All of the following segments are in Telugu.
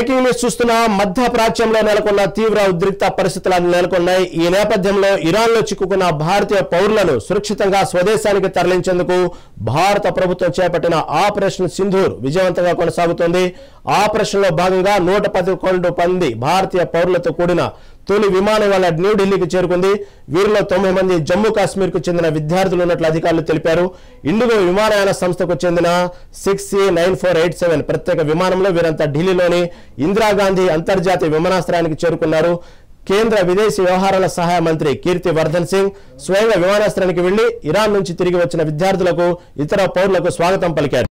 బ్రేకింగ్ న్యూస్ చూస్తున్న మధ్య ప్రాచ్యంలో నెలకొన్న తీవ్ర ఉద్రిక్త పరిస్థితులు నెలకొన్నాయి. ఈ నేపథ్యంలో ఇరాన్లో చిక్కుకున్న భారతీయ పౌరులను సురక్షితంగా స్వదేశానికి తరలించేందుకు భారత ప్రభుత్వం చేపట్టిన ఆపరేషన్ సింధూర్ విజయవంతంగా కొనసాగుతోంది. ఆపరేషన్లో భాగంగా 111 మంది భారతీయ పౌరులతో కూడిన తొలి విమానం వల్ల న్యూఢిల్లీకి చేరుకుంది. వీరిలో 90 మంది జమ్మూ కాశ్మీర్ కు చెందిన విద్యార్థులు ఉన్నట్లు అధికారులు తెలిపారు. ఇండిగో విమానయాన సంస్థకు చెందిన 6C9487 ప్రత్యేక విమానంలో వీరంతా ఢిల్లీలోని ఇందిరాగాంధీ అంతర్జాతీయ విమానాశ్రయానికి చేరుకున్నారు. కేంద్ర విదేశీ వ్యవహారాల సహాయ మంత్రి కీర్తి వర్ధన్ సింగ్ స్వయంగా విమానాశ్రయానికి వెళ్లి ఇరాన్ నుంచి తిరిగి వచ్చిన విద్యార్థులకు ఇతర పౌరులకు స్వాగతం పలికారు.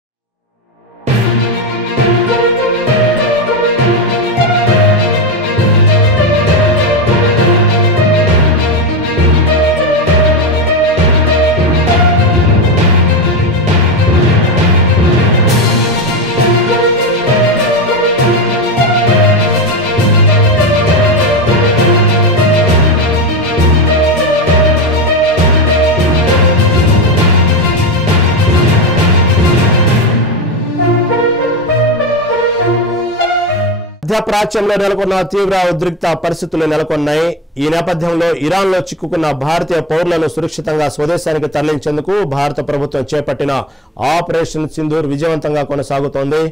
మధ్యప్రాచ్యంలో నెలకొన్న తీవ్ర ఉద్రిక్త పరిస్థితులు నెలకొన్నాయి. ఈ నేపథ్యంలో ఇరాన్లో చిక్కుకున్న భారతీయ పౌరులను సురక్షితంగా స్వదేశానికి తరలించేందుకు భారత ప్రభుత్వం చేపట్టిన ఆపరేషన్ సింధూర్ విజయవంతంగా కొనసాగుతోంది.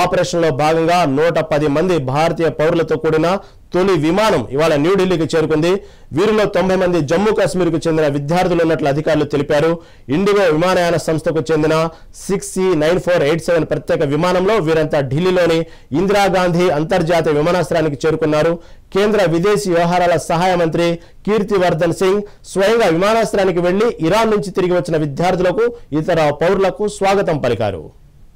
ఆపరేషన్లో భాగంగా 110 మంది భారతీయ పౌరులతో కూడిన తొలి విమానం ఇవాళ న్యూఢిల్లీకి చేరుకుంది. వీరిలో 90 మంది జమ్మూ కాశ్మీర్ కు చెందిన విద్యార్థులు ఉన్నట్లు అధికారులు తెలిపారు. ఇండిగో విమానయాన సంస్థకు చెందిన 6C9487 ప్రత్యేక విమానంలో వీరంతా ఢిల్లీలోని ఇందిరాగాంధీ అంతర్జాతీయ విమానాశ్రయానికి చేరుకున్నారు. కేంద్ర విదేశీ వ్యవహారాల సహాయ మంత్రి కీర్తి వర్ధన్ సింగ్ స్వయంగా విమానాశ్రయానికి వెళ్లి ఇరాన్ నుంచి తిరిగి వచ్చిన విద్యార్థులకు ఇతర పౌరులకు స్వాగతం పలికారు.